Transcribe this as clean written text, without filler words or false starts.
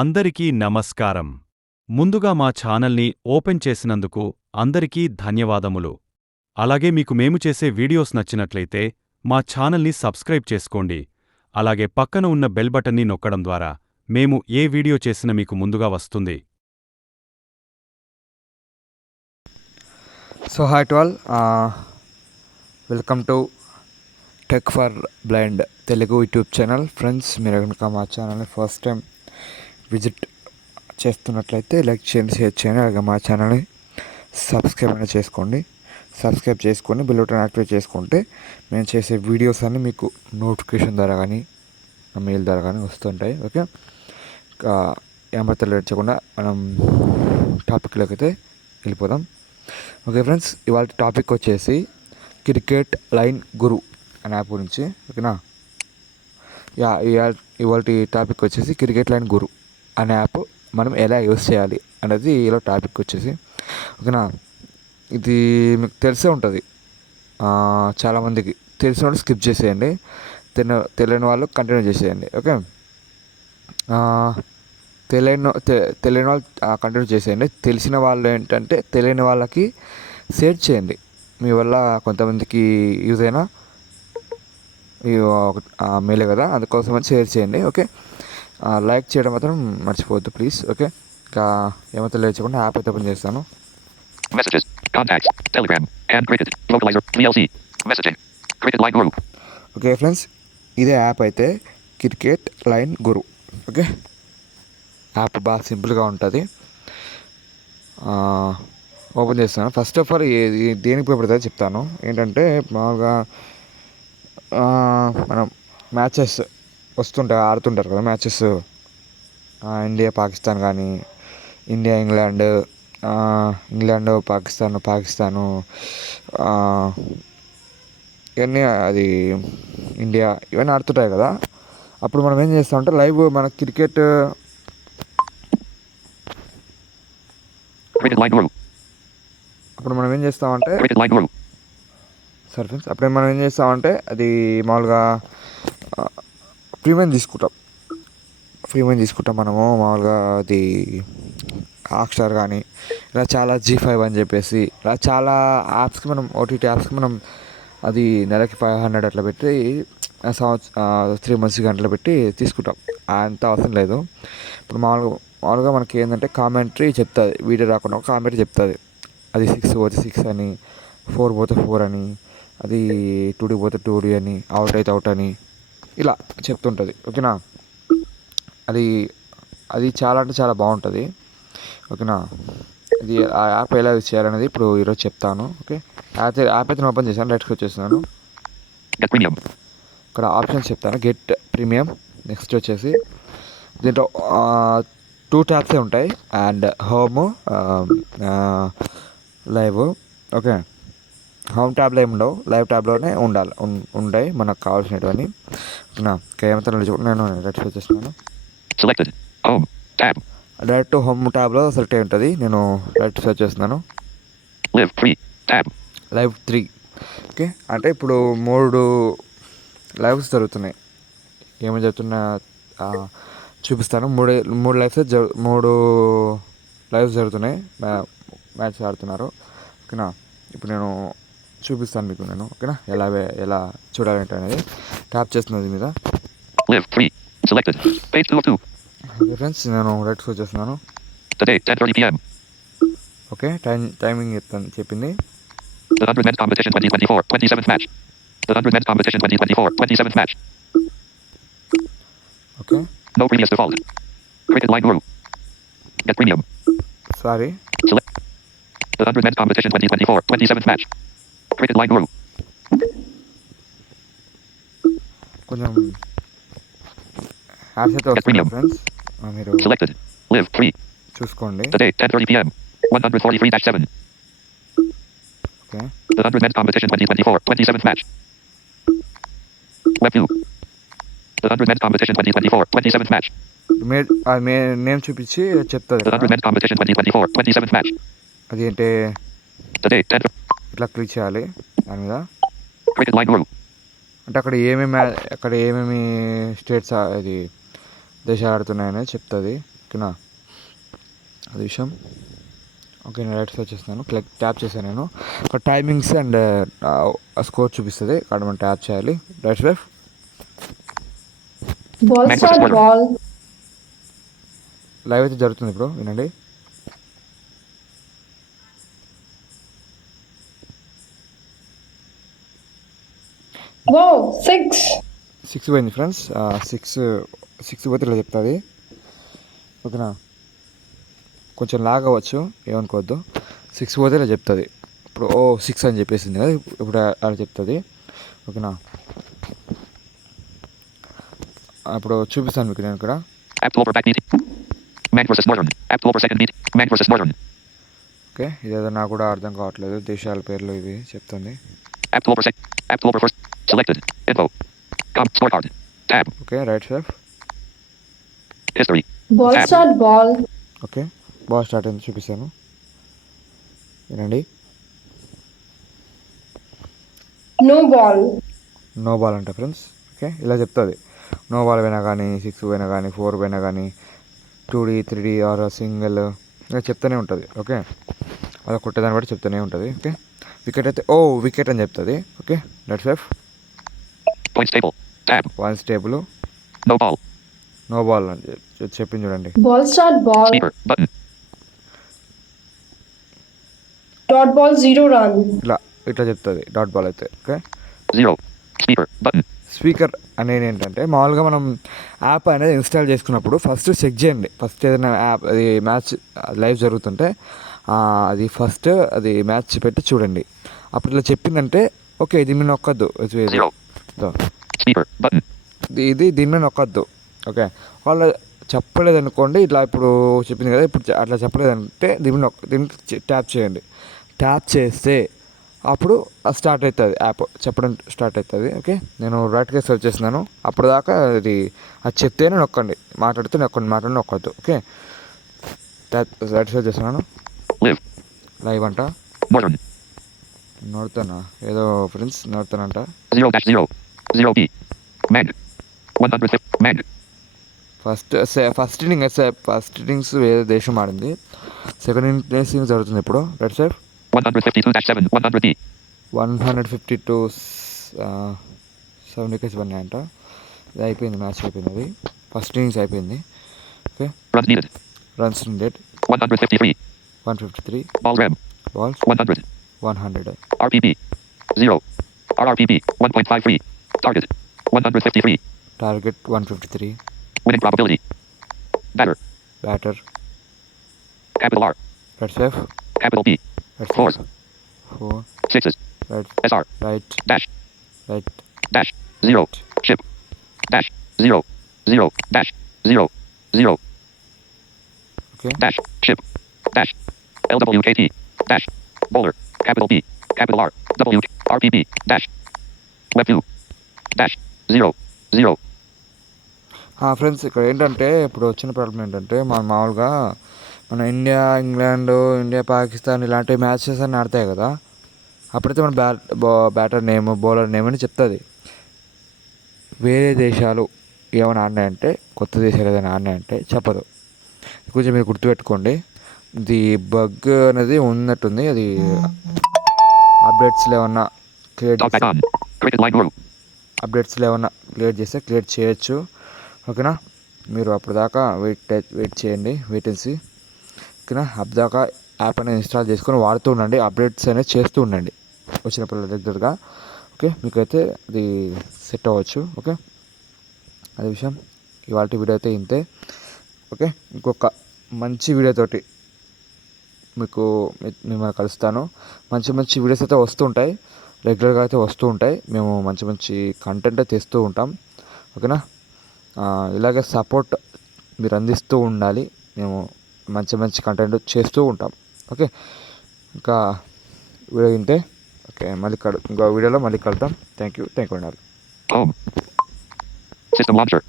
అందరికీ నమస్కారం. ముందుగా మా ఛానల్ని ఓపెన్ చేసినందుకు అందరికీ ధన్యవాదములు. అలాగే మీకు మేము చేసే వీడియోస్ నచ్చినట్లయితే మా ఛానల్ని సబ్స్క్రైబ్ చేసుకోండి. అలాగే పక్కన ఉన్న బెల్ బటన్ని నొక్కడం ద్వారా మేము ఏ వీడియో చేసినా మీకు ముందుగా వస్తుంది. So hi to all, welcome to tech for blind Telugu YouTube channel. Friends, మీరు కనుక మా ఛానల్ని ఫస్ట్ టైం విజిట్ చేస్తున్నట్లయితే లైక్ చేయండి, షేర్ చేయండి. అలాగే మా ఛానల్ని సబ్స్క్రైబ్ అనేది చేసుకోండి. సబ్స్క్రైబ్ చేసుకొని బెల్ బటన్ యాక్టివేట్ చేసుకుంటే మేము చేసే వీడియోస్ అన్నీ మీకు నోటిఫికేషన్ ద్వారా కానీ మెయిల్ ద్వారా కానీ వస్తుంటాయి. ఓకే, ఏమాత్రం లేట్ చేయకుండా మనం టాపిక్లోకి అయితే వెళ్ళిపోదాం. ఓకే ఫ్రెండ్స్, ఇవాళ టాపిక్ వచ్చేసి క్రికెట్ లైన్ గురు అనే యాప్ గురించి. ఓకేనా, ఇవాళ టాపిక్ వచ్చేసి క్రికెట్ లైన్ గురు అనే యాప్ మనం ఎలా యూస్ చేయాలి అనేది ఇలా టాపిక్ వచ్చేసి. ఓకేనా, ఇది మీకు తెలిసే ఉంటుంది, చాలామందికి తెలిసిన వాళ్ళు స్కిప్ చేసేయండి, తెలియని వాళ్ళు కంటిన్యూ చేసేయండి. ఓకే, తెలియని వాళ్ళు కంటిన్యూ చేసేయండి. తెలిసిన వాళ్ళు ఏంటంటే తెలియని వాళ్ళకి షేర్ చేయండి. మీ వల్ల కొంతమందికి యూజ్ అయినా మేలే కదా, అందుకోసం అని షేర్ చేయండి. ఓకే, లైక్ చేయడం మాత్రం మర్చిపోవద్దు ప్లీజ్. ఓకే, ఇంకా ఏమైతే లేచకుండా యాప్ అయితే ఓపెన్ చేస్తాను. Messages, contacts, Telegram, and Cricket, Vocalizer, VLC, messaging, Cricket Line Guru. Okay friends, ఇదే యాప్ అయితే క్రికెట్ లైన్ గురు. ఓకే, యాప్ బాగా సింపుల్గా ఉంటుంది. ఓపెన్ చేస్తాను. ఫస్ట్ ఆఫ్ ఆల్ దేనికి ఉపయోగపడుతుందో చెప్తాను. ఏంటంటే మామూలుగా మనం మ్యాచెస్ వస్తుంటాయి, ఆడుతుంటారు కదా మ్యాచెస్, ఇండియా పాకిస్తాన్ కానీ, ఇండియా ఇంగ్లాండ్, పాకిస్తాను ఇవన్నీ, అది ఇండియా, ఇవన్నీ ఆడుతుంటాయి కదా. అప్పుడు మనం ఏం చేస్తామంటే లైవ్ మన క్రికెట్ అప్పుడు మనం ఏం చేస్తామంటే సరే ఫ్రెండ్స్, అప్పుడు మనం ఏం చేస్తామంటే అది మామూలుగా ప్రీమియం తీసుకుంటాం మనము. మామూలుగా అది హాట్‌స్టార్ కానీ ఇలా చాలా G5 అని చెప్పేసి ఇలా చాలా యాప్స్కి మనం, ఓటీటీ యాప్స్కి మనం అది నెలకి 500 అట్లా పెట్టి 3 months అట్లా పెట్టి తీసుకుంటాం. అంత అవసరం లేదు. ఇప్పుడు మామూలుగా మనకి ఏంటంటే కామెంటరీ చెప్తుంది, వీడియో రాకుండా కామెంటరీ చెప్తుంది. అది 6 పోతే 6 అని, 4 పోతే 4 అని, అది 2D పోతే 2D అని, అవుట్ అయితే అవుట్ అని ఇలా చెప్తుంటుంది. ఓకేనా, అది చాలా అంటే చాలా బాగుంటుంది. ఓకేనా, ఇది ఆ యాప్ ఎలా యూజ్ చేయాలనేది ఇప్పుడు ఈరోజు చెప్తాను. ఓకే, యాప్ అయితే ఓపెన్ చేశాను, రైట్కి వచ్చేస్తున్నాను. ఇక్కడ ఆప్షన్స్ చెప్తాను. గెట్ ప్రీమియం, నెక్స్ట్ వచ్చేసి దీంట్లో 2 ట్యాబ్సే ఉంటాయి, and home, live. Okay, home ట్యాబ్లో ఏమి ఉండవు, లైవ్ ట్యాబ్లోనే ఉంటాయి మనకు కావాల్సినటువంటి. ఏమంతా నేను రైట్కి వచ్చేస్తున్నాను. డైరెక్ట్ హోమ్ ట్యాబ్లో సెలెక్ట్ అయి ఉంటుంది. నేను డైరెక్ట్ సెర్చ్ చేస్తున్నాను లైవ్ 3. ఓకే, అంటే ఇప్పుడు 3 లైవ్స్ జరుగుతున్నాయి. ఏమి జరుగుతున్నా చూపిస్తాను. 3 లైవ్స్ జరుగుతున్నాయి, మ్యాచ్ ఆడుతున్నారు. ఓకేనా, ఇప్పుడు నేను చూపిస్తాను మీకు. ఓకేనా, ఎలా చూడాలంటే అనేది ట్యాప్ చేస్తున్నది మీద. ఓకే ఫ్రెండ్స్, నేను రైట్కి వచ్చేస్తున్నాను. ఓకే, టైమింగ్ చెప్పింది. The 100 men's competition 2024 27th match. The 100 men's competition 2024 27th match. Okay. No previous default. Cricket Line Guru. Get premium. Sorry. Select. The 100 men's competition 2024 27th match. Cricket Line Guru. కొంచెం apps అయితే వస్తుంది friends, మీరు Selected. Live 3. చూసుకోండి. The date 10:30 p.m. 143-7. Okay. The 100 men's competition 2024 27th match. Web view. The 100 men's competition 2024 27th match. Name చూపించి చెప్తుంది. The 100 men's competition 2024 27th match. అది ఏంటి, The date 10. ఇట్లా క్లిక్ చేయాలి దాని మీద. Cricket Line Guru. అంటే అక్కడ ఏమేమి స్టేట్స్, అది దేశాలు ఆడుతున్నాయని చెప్తుంది. ఓకేనా, అది విషయం. ఓకే, నేను రైట్ సైడ్ చేస్తున్నాను, ట్యాప్ చేశాను నేను. ఒక టైమింగ్స్ అండ్ స్కోర్ చూపిస్తుంది, అక్కడ మనం ట్యాప్ చేయాలి. Right swipe. Ball Man versus start spoiler. ball. Live అయితే జరుగుతుంది ఇప్పుడు, వినండి. Wow, 6. 6 పోయింది ఫ్రెండ్స్. సిక్స్ పోతే ఇలా చెప్తుంది, ఓకేనా. కొంచెం లాగ్ అవ్వచ్చు, ఏమనుకోవద్దు. 6 పోతే ఇలా చెప్తుంది. ఇప్పుడు 6 అని చెప్పేసింది కదా, ఇప్పుడు అలా చెప్తుంది, ఓకేనా. ఇప్పుడు చూపిస్తాను మీకు నేను ఇక్కడ. October back meeting. Man versus Northern. October second meeting. Man versus Northern. Okay, ఇదేదో నాకు కూడా అర్థం కావట్లేదు, దేశాల పేర్లు ఇవి చెప్తుంది. October first. Selected. Info. Scorecard. Tab. Okay, right swipe. History. Ball Tab. start ball. Okay, ball start అయింది, చూపిస్తాను వినండి. No ball. నో బాల్ అంట ఫ్రెండ్స్. ఓకే, ఇలా చెప్తుంది. నో బాల్ పోయినా కానీ, 6 పోయినా కానీ, 4 పోయినా కానీ, 2D 3D ఆర్ సింగిల్, ఇలా చెప్తూనే ఉంటుంది. ఓకే, అలా కొట్టేదాన్ని బట్టి చెప్తూనే ఉంటుంది. ఓకే, వికెట్ అయితే వికెట్ అని చెప్తుంది. Okay, right swipe. Points table. Tab. Once table. No ball. No ball అని చెప్పింది చూడండి. Ball start ball. Speaker. Button. Dot ball 0 run. ఇట్లా చెప్తుంది డాట్ బాల్ అయితే. ఓకే, 0. Speaker. Button. స్పీకర్ అనేది ఏంటంటే, మామూలుగా మనం యాప్ అనేది ఇన్స్టాల్ చేసుకున్నప్పుడు ఫస్ట్ చెక్ చేయండి. ఫస్ట్ ఏదైనా యాప్ అది మ్యాచ్ లైవ్ జరుగుతుంటే అది ఫస్ట్ అది మ్యాచ్ పెట్టి చూడండి. అప్పుడు ఇలా చెప్పిందంటే ఓకే, దీని మీద నొక్కద్దు. 0. Speaker. Button. ఇది దీని మీద నొక్కద్దు. ఓకే, వాళ్ళు చెప్పలేదు అనుకోండి, ఇట్లా ఇప్పుడు చెప్పింది కదా, ఇప్పుడు అట్లా చెప్పలేదంటే దీనికి ట్యాప్ చేయండి. ట్యాప్ చేస్తే అప్పుడు స్టార్ట్ అవుతుంది, యాప్ చెప్పడం స్టార్ట్ అవుతుంది. ఓకే, నేను రైట్గా సెర్చ్ చేస్తున్నాను, అప్పుడు దాకా అది చెప్తేనే నొక్కండి, మాట్లాడితే నొక్కద్దు. ఓకే, ట్యాప్ రైట్ సెర్చ్ చేస్తున్నాను. లైవ్ అంట. Northern. నోడుతానా ఏదో ఫ్రెండ్స్, నోడుతానంట. 0-0. 0B. Mag. 150. Mag. First innings వేరే దేశం ఆడింది. సెకండ్ ఇన్నింగ్స్ జరుగుతుంది ఇప్పుడు. Right side. 152-7. 100B. 152 7 వికెట్స్ పడినాయంట. ఇది అయిపోయింది, మ్యాచ్ అయిపోయింది. అది ఫస్ట్ ఇన్నింగ్స్ అయిపోయింది. Okay, Runs needed. Runs needed 153. 153. Balls rem. Balls 100. 100. RPP. 0. RRPP. 1.53. Target. 153. Target 153. Winning probability. Batter. Batter. Capital R. Right side. Capital B. Right Fours. 4. Sixes. Right. SR. Right. Dash. Right. Dash. 0. Chip. Dash. 0. 0. Dash. 0. 0. Okay, Dash. Chip. Dash. LWKT. Dash. Bowler. Capital B. Capital R. W. RPP. Dash. Web 2. Dash. 0. 0. Friends ఇక్కడ ఏంటంటే, ఇప్పుడు వచ్చిన problem ఏంటంటే, మామూలుగా మన India England, India Pakistan ఇలాంటి matches అన్నీ ఆడతాయి కదా, అప్పుడైతే మన బ్యాటర్ నేమ్, బౌలర్ నేమ్ అని చెప్తుంది. వేరే దేశాలు ఏమైనా ఆడినాయంటే, కొత్త దేశాలు ఏదైనా ఆడినాయంటే చెప్పదు. కొంచెం మీరు గుర్తుపెట్టుకోండి. ఇది బగ్ అనేది ఉన్నట్టుంది. అది అప్డేట్స్లో ఏమన్నా create Talk back on. Cricket line group. అప్డేట్స్లో ఏమన్నా క్రియేట్ చేయొచ్చు. ఓకేనా, మీరు అప్పుడు దాకా వెయిట్ చేయండి, వెయిట్ అండ్ సీ. ఓకేనా, అప్పుడు దాకా యాప్ అనేది ఇన్స్టాల్ చేసుకొని వాడుతూ ఉండండి, అప్డేట్స్ అనేది చేస్తూ ఉండండి వచ్చినప్పుడు రెగ్యులర్గా. ఓకే, మీకైతే అది సెట్ అవ్వచ్చు. ఓకే, అదే విషయం. ఇవాళ వీడియో అయితే ఇంతే. ఓకే, ఇంకొక మంచి వీడియోతోటి మిమ్మల్ని కలుస్తాను. మంచి వీడియోస్ అయితే వస్తుంటాయి, రెగ్యులర్గా అయితే వస్తూ ఉంటాయి. మేము మంచి కంటెంట్ తెస్తూ ఉంటాం. ఓకేనా, ఇలాగే సపోర్ట్ మీరు అందిస్తూ ఉండాలి. మేము మంచి కంటెంట్ చేస్తూ ఉంటాం. ఓకే, ఇంకా వీడియో ఇంతే. ఓకే, ఇంకో వీడియోలో మళ్ళీ కలుద్దాం. థ్యాంక్ యూ అండి. Home. System launcher.